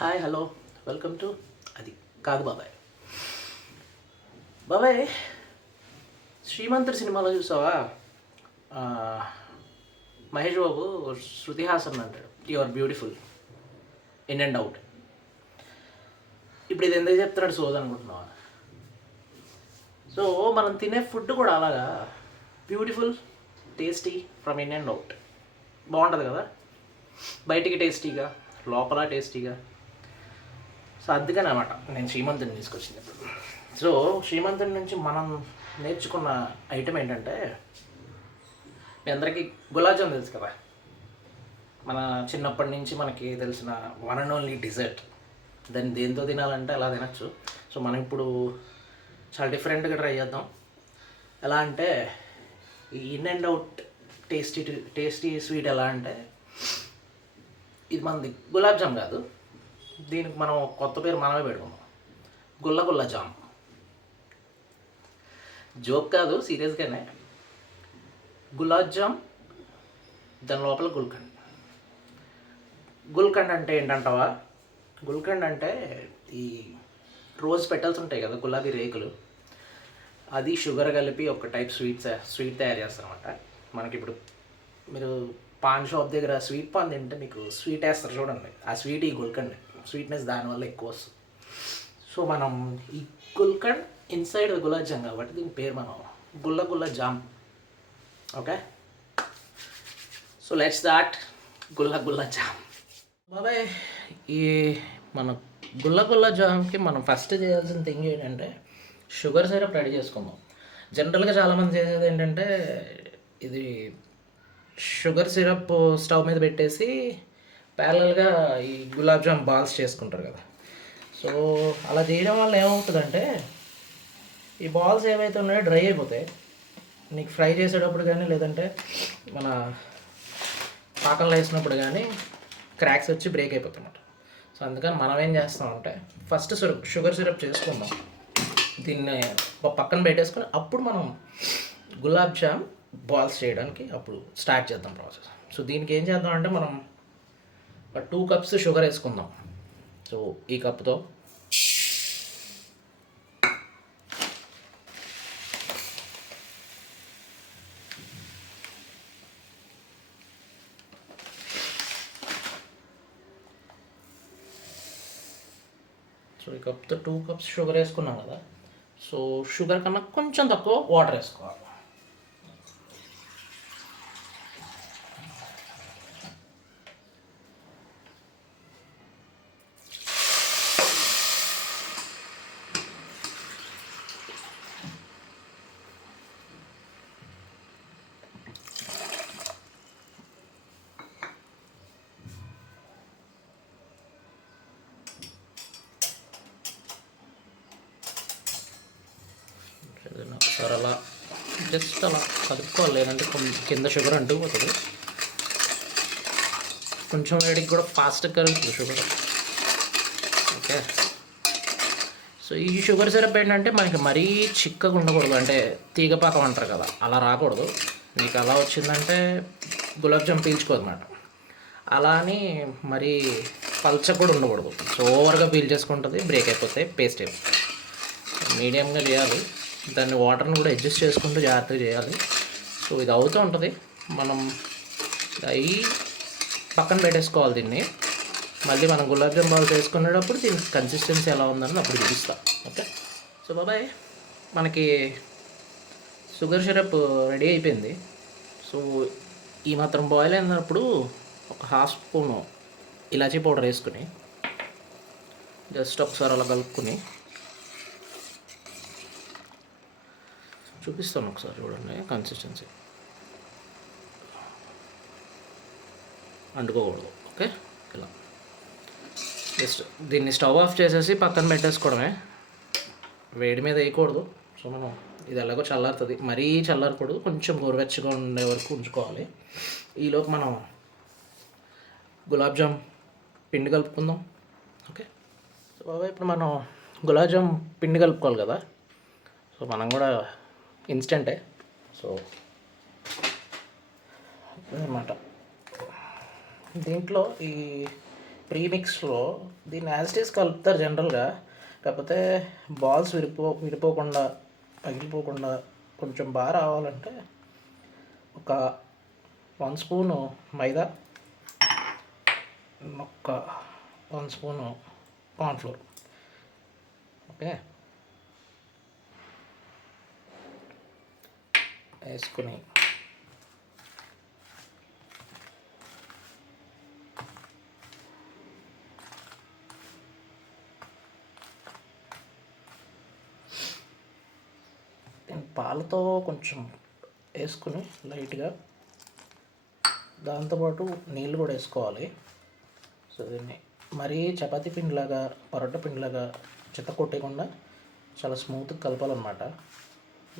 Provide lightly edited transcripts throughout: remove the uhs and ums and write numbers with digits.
Hi hello welcome to అది కాదు బాబాయ్. బాబాయ్, శ్రీమంతుడి సినిమాలో చూసావా? ఆ, మహేష్ బాబు శృతి హాసన్ అంటాడు, you are beautiful in and out. ఇప్పుడు ఇది ఎందుకు చెప్తున్నాడు సోది అనుకుంటున్నావా? సో మనం తినే ఫుడ్ కూడా అలాగా beautiful, tasty from in and out బాగుంటుంది కదా. బయటికి టేస్టీగా, లోపల టేస్టీగా. సో అందుకని అనమాట నేను శ్రీమంతుని తీసుకొచ్చింది ఇప్పుడు. సో శ్రీమంతుని నుంచి మనం నేర్చుకున్న ఐటెం ఏంటంటే, మీ అందరికీ గులాబ్ జామ్ తెలుసు కదా. మన చిన్నప్పటి నుంచి మనకి తెలిసిన వన్ అండ్ ఓన్లీ డిజర్ట్. దాన్ని దేంతో తినాలంటే అలా తినచ్చు. సో మనం ఇప్పుడు చాలా డిఫరెంట్గా ట్రై చేద్దాం. ఎలా అంటే, ఈ in and out tasty tasty sweet ఎలా అంటే, ఇది మనది గులాబ్ జామ్ కాదు, దీనికి మనం కొత్త పేరు మనమే పెట్టుకున్నాం, గుల్ల గుల్ల జామ్. జోక్ కాదు, సీరియస్గానే. గులాబ్ జామ్, దాని లోపల గుల్కండ్. గుల్కండ్ అంటే ఏంటంటావా? గుల్కండ్ అంటే ఈ రోజ్ పెటల్స్ ఉంటాయి కదా, గులాబీ రేకులు, అది షుగర్ కలిపి ఒక టైప్ స్వీట్ తయారు చేస్తారన్నమాట. మనకి ఇప్పుడు మీరు పాన్ షాప్ దగ్గర స్వీట్ పాన్ తింటే మీకు స్వీట్ వేస్తారు చూడండి, ఆ స్వీట్ ఈ గుల్కండ్. స్వీట్నెస్ దానివల్ల ఎక్కువ వస్తుంది. సో మనం ఈ గుల్కండ్ ఇన్సైడ్ గులాబ్ జామ్ కాబట్టి దీని పేరు మనం గుల్ల గుల్ల jam. Okay, so let's start గుల్ల గుల్ల జామ్. బాబాయ్, ఈ మన గుల్ల గుల్ల జామ్కి మనం ఫస్ట్ చేయాల్సిన థింగ్ ఏంటంటే, షుగర్ సిరప్ రెడీ చేసుకుందాం. జనరల్గా చాలామంది చేసేది ఏంటంటే, ఇది షుగర్ సిరప్ స్టవ్ మీద పెట్టేసి ప్యారలల్గా ఈ గులాబ్ జామ్ బాల్స్ చేసుకుంటారు కదా. సో అలా చేయడం వల్ల ఏమవుతుందంటే, ఈ బాల్స్ ఏవైతే ఉన్నాయో డ్రై అయిపోతాయి. నీకు ఫ్రై చేసేటప్పుడు కానీ, లేదంటే మన పాకంలో వేసినప్పుడు కానీ క్రాక్స్ వచ్చి బ్రేక్ అయిపోతాయి అన్నమాట. సో అందుకని మనం ఏం చేస్తామంటే, ఫస్ట్ షుగర్ సిరప్ చేసుకుందాం. దీన్ని ఒక పక్కన పెట్టేసుకొని అప్పుడు మనం గులాబ్ జామ్ బాల్స్ చేయడానికి అప్పుడు స్టార్ట్ చేద్దాం ప్రాసెస్. సో దీనికి ఏం చేద్దాం అంటే, మనం ఒక 2 కప్స్ షుగర్ వేసుకుందాం. సో ఈ కప్తో ఈ కప్తో 2 కప్స్ షుగర్ వేసుకున్నాం కదా. సో షుగర్ కన్నా కొంచెం తక్కువ వాటర్ వేసుకోవాలి. ఒకసారి అలా జస్ట్ అలా కలుపుకోవాలి, లేదంటే కింద షుగర్ అంటుకుపోతుంది. కొంచెం వేడికి కూడా ఫాస్ట్గా కలుగుతుంది షుగర్. ఓకే, సో ఈ షుగర్ సిరప్ ఏంటంటే మనకి మరీ చిక్కగా ఉండకూడదు, అంటే తీగపాకం అంటారు కదా, అలా రాకూడదు. మీకు అలా వచ్చిందంటే గులాబ్ జామ్ పీల్చుకోదు అన్నమాట. అలా అని మరీ పల్చగా కూడా ఉండకూడదు. సో ఓవర్గా పీల్ చేసుకుంటుంది, బ్రేక్ అయిపోతాయి, పేస్ట్ అయిపోతుంది. మీడియంగా చేయాలి. దాన్ని వాటర్ని కూడా అడ్జస్ట్ చేసుకుంటూ జాగ్రత్తగా చేయాలి. సో ఇది అవుతూ ఉంటుంది. మనం అవి పక్కన పెట్టేసుకోవాలి. దీన్ని మళ్ళీ మనం గులాబ్ జామ్ బాల్స్ వేసుకునేటప్పుడు దీని కన్సిస్టెన్సీ ఎలా ఉందని అప్పుడు చూపిస్తాం. ఓకే, సో బాబాయ్, మనకి షుగర్ సిరప్ రెడీ అయిపోయింది. సో ఈ మాత్రం బాయిల్ అయినప్పుడు ఒక 1/2 స్పూను ఇలాచీ పౌడర్ వేసుకుని జస్ట్ ఒకసారి అలా కలుపుకొని చూపిస్తాను. ఒకసారి చూడండి, కన్సిస్టెన్సీ అంటుకోకూడదు. ఓకే, ఇలా జస్ట్ దీన్ని స్టవ్ ఆఫ్ చేసేసి పక్కన పెట్టేసుకోవడమే. వేడి మీద వేయకూడదు. సో మనం ఇది ఎలాగో చల్లారుతుంది, మరీ చల్లారకూడదు, కొంచెం గోరువెచ్చగా ఉండే వరకు ఉంచుకోవాలి. ఈలోపు మనం గులాబ్ జామ్ పిండి కలుపుకుందాం. ఓకే, సో బాబాయ్, ఇప్పుడు మనం గులాబ్ జామ్ పిండి కలుపుకోవాలి కదా. సో మనం కూడా ఇన్స్టెంటే. సో అన్నమాట దీంట్లో ఈ ప్రీమిక్స్లో దీన్ని యాజ్ ఇట్ ఈస్ కలుపుతారు జనరల్గా. కాకపోతే బాల్స్ విడిపోకుండా పగిలిపోకుండా కొంచెం బాగా రావాలంటే ఒక 1 స్పూను మైదా, ఒక 1 స్పూను కార్న్ఫ్లోర్. ఓకే, వేసుకుని పాలతో కొంచెం వేసుకుని లైట్గా, దాంతోపాటు నీళ్ళు కూడా వేసుకోవాలి. సో దీన్ని మరీ చపాతీ పిండిలాగా పరోటా పిండిలాగా చిత్త కొట్టేయకుండా చాలా స్మూత్గా కలపాలన్నమాట.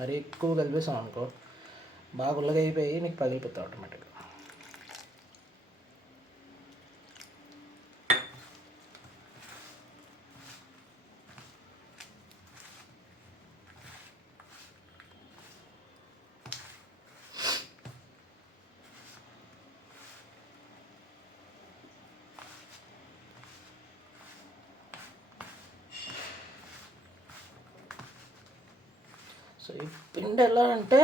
మరీ ఎక్కువ కలిపేసాం అనుకో బాగా ఉల్లగా అయిపోయి నీకు పగిలిపోతావు ఆటోమేటిక్గా. సో ఈ పిండి ఎలా అంటే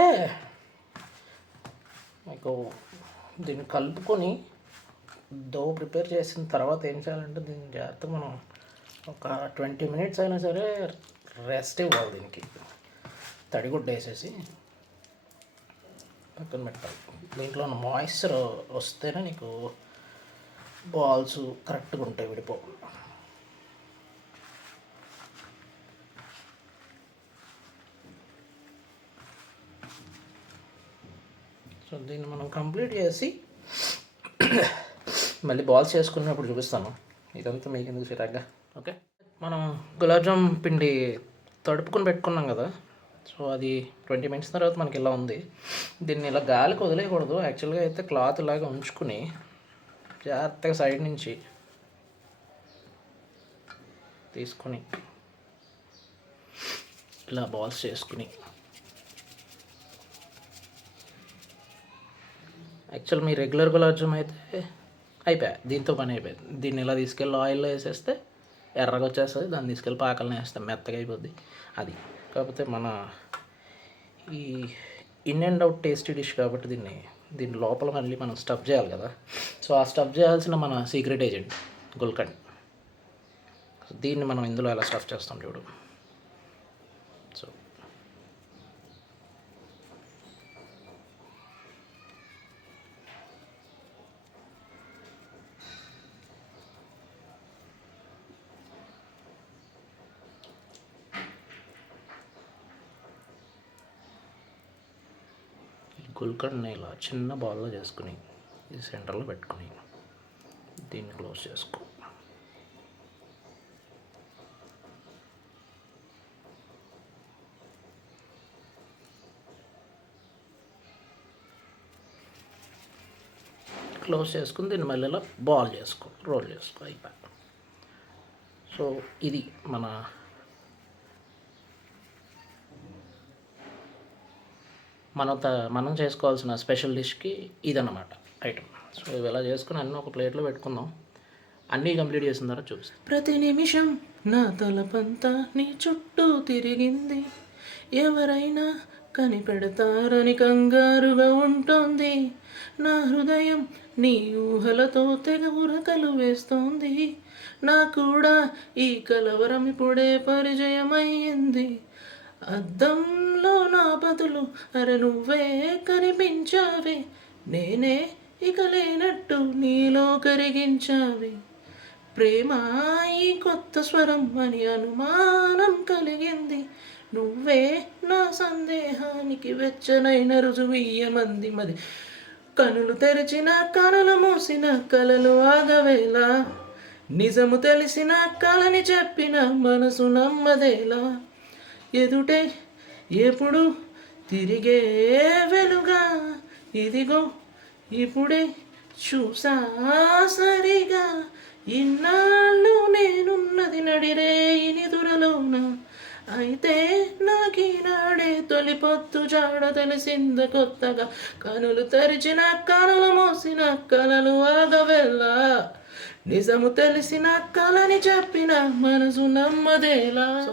మీకు దీన్ని కలుపుకొని డో ప్రిపేర్ చేసిన తర్వాత ఏం చేయాలంటే దీన్ని జాగ్రత్తగా మనం ఒక 20 మినిట్స్ అయినా సరే రెస్ట్ ఇవ్వాలి. దీనికి తడిగుడ్డ వేసేసి పక్కన పెట్టాలి. దీంట్లో ఉన్న మాయిశ్చర్ వస్తేనే నీకు బాల్స్ కరెక్ట్గా ఉంటాయి విడిపోకుండా. సో దీన్ని మనం కంప్లీట్ చేసి మళ్ళీ బాల్స్ చేసుకున్నప్పుడు చూపిస్తాను. ఇదంతా మీకు ఎందుకు చిరాగ్గా. ఓకే, మనం గులాబ్ జామ్ పిండి తడుపుకొని పెట్టుకున్నాం కదా, సో అది 20 మినిట్స్ తర్వాత మనకి ఇలా ఉంది. దీన్ని ఇలా గాలికి వదిలేయకూడదు. యాక్చువల్గా అయితే క్లాత్ లాగా ఉంచుకుని జాగ్రత్తగా సైడ్ నుంచి తీసుకొని ఇలా బాల్స్ చేసుకుని, యాక్చువల్ మీ రెగ్యులర్ గులాబ్ జామ్ అయితే అయిపోయాయి, దీంతో పని అయిపోయింది. దీన్ని ఇలా తీసుకెళ్ళి ఆయిల్లో వేసేస్తే ఎర్రగా వచ్చేస్తుంది. దాన్ని తీసుకెళ్ళి పాకల్ని వేస్తాం, మెత్తగా అయిపోద్ది అది. కాకపోతే మన ఈ in and out tasty dish కాబట్టి దీని లోపల మళ్ళీ మనం స్టఫ్ చేయాలి కదా. సో ఆ స్టఫ్ చేయాల్సిన మన సీక్రెట్ ఏజెంట్ గుల్కండ్. దీన్ని మనం ఇందులో ఎలా స్టఫ్ చేస్తాం చూడు. సో గుల్కండ్ని ఇలా చిన్న బాల్లో చేసుకుని ఇది సెంటర్లో పెట్టుకుని దీన్ని క్లోజ్ చేసుకో. క్లోజ్ చేసుకుని దీన్ని మళ్ళీ ఇలా బాల్ చేసుకో, రోల్ చేసుకో, అయిపోయి. సో ఇది మనం చేసుకోవాల్సిన స్పెషల్ డిష్కి ఇదన్నమాట ఐటమ్. సో ఇవి ఎలా చేసుకుని అన్నీ ఒక ప్లేట్లో పెట్టుకుందాం. అన్నీ కంప్లీట్ చేసిన తర్వాత చూసి. ప్రతి నిమిషం నా తలపంతా నీ చుట్టూ తిరిగింది, ఎవరైనా కనిపెడతారని కంగారుగా ఉంటుంది, నా హృదయం నీ ఊహలతో తెగ ఉరకలు వేస్తోంది, నా కూడా ఈ కలవరం ఇప్పుడే పరిచయమయ్యింది, అద్దంలో నా బదులు అరే నువ్వే కనిపించావే, నేనే ఇక లేనట్టు నీలో కరిగించావే, ప్రేమ ఈ కొత్త స్వరం అని అనుమానం కలిగింది, నువ్వే నా సందేహానికి వెచ్చనైన రుజువియ్యమంది మది, కనులు తెరిచిన కనులు మూసిన కలలు ఆగవేలా, నిజము తెలిసిన కలని చెప్పిన మనసు నమ్మదేలా, ఎదుటే ఎప్పుడు తిరిగే వెలుగా ఇదిగో ఇప్పుడే చూసా సరిగా, ఇన్నాళ్ళు నేనున్నది నడిరే నిదురలోన, అయితే నాకీనాడే తొలి పొత్తు జాడ తెలిసింద కొత్తగా, కనులు తెరిచిన కనులు మోసిన కలలు ఆగవెల్లా, నిజము తెలిసిన కలని చెప్పిన మనసు నమ్మదేలా. సో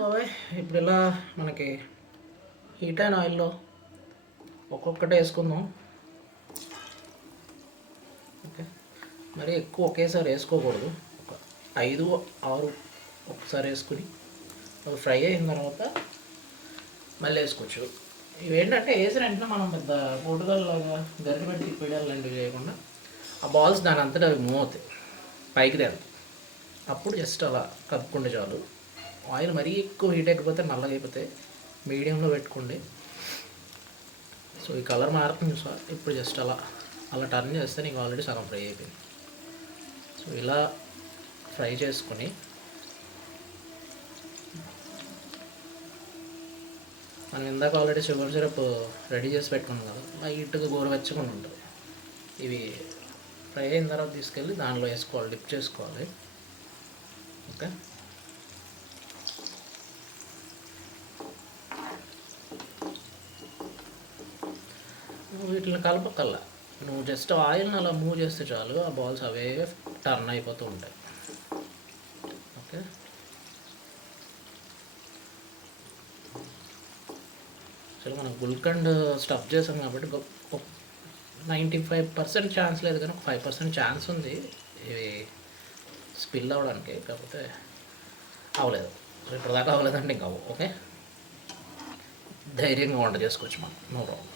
ఇప్పుడు ఇలా మనకి హీట్ అయిన ఆయిల్లో ఒక్కొక్కటే వేసుకుందాం. ఓకే, మరి ఎక్కువ ఒకేసారి వేసుకోకూడదు. ఒక 5-6 ఒకసారి వేసుకుని అవి ఫ్రై అయిన తర్వాత మళ్ళీ వేసుకోవచ్చు. ఇవేంటంటే వేసిన వెంటనే మనం పెద్ద పోటుగల్లాగా గరిటె పెట్టి తిప్పిడాలు లాంటివి చేయకుండా ఆ బాల్స్ దాని అంతటా అవి మూవ్ అవుతాయి, పైకి తేలి. అప్పుడు జస్ట్ అలా కలుపుకుంటే చాలు. ఆయిల్ మరీ ఎక్కువ హీట్ అయిపోతే నల్లగా అయిపోతే మీడియంలో పెట్టుకోండి. సో ఈ కలర్ మారుతుంది సార్. ఇప్పుడు జస్ట్ అలా అలా టర్న్ చేస్తే నీకు ఆల్రెడీ సగం ఫ్రై అయిపోయింది. సో ఇలా ఫ్రై చేసుకొని మనం ఇందాక ఆల్రెడీ షుగర్ సిరప్ రెడీ చేసి పెట్టుకున్నాం కదా, లైట్గా గోరువెచ్చగా ఉంటుంది. ఇవి ఫ్రై అయిన తర్వాత తీసుకెళ్ళి దానిలో వేసుకోవాలి, డిప్ చేసుకోవాలి. ఓకే, వీటిని కలపకల్లా, నువ్వు జస్ట్ ఆయిల్ని అలా మూవ్ చేస్తే చాలు, ఆ బాల్స్ అవే టర్న్ అయిపోతూ ఉంటాయి. ఓకే, చలో మనం గుల్కండ్ స్టఫ్ చేసాం కాబట్టి 95% ఛాన్స్ లేదు, కానీ ఒక 5% ఛాన్స్ ఉంది ఇవి స్పిల్ అవ్వడానికి. కాకపోతే అవ్వలేదు, ఇప్పటిదాకా అవ్వలేదంటే ఇంకా అవ్వవు. ఓకే, ధైర్యంగా వంట చేసుకోవచ్చు మనం, నో ప్రాబ్లం.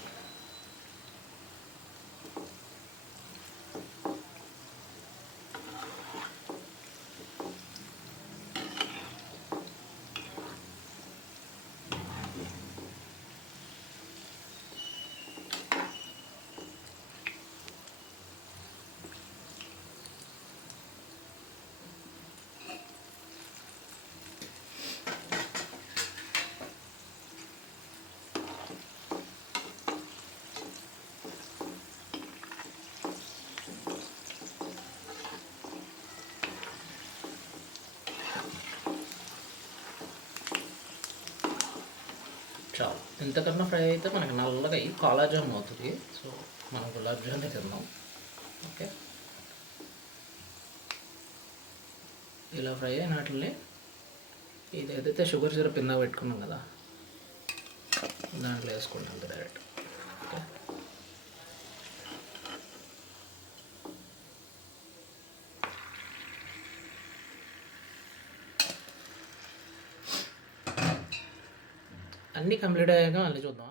చాలు, ఇంతకన్నా ఫ్రై అయితే మనకి నల్లగా అయ్యి కాలాజామ్ అవుతుంది. సో మనం గులాబ్ జామునే తిందాం. ఓకే, ఇలా ఫ్రై అయినట్లనే ఇది ఏదైతే షుగర్ సిరప్ ఇందా పెట్టుకున్నాం కదా దాంట్లో వేసుకుంటాం డైరెక్ట్. ఓకే, అన్నీ కంప్లీట్ అయ్యాక మళ్ళీ చూద్దాం.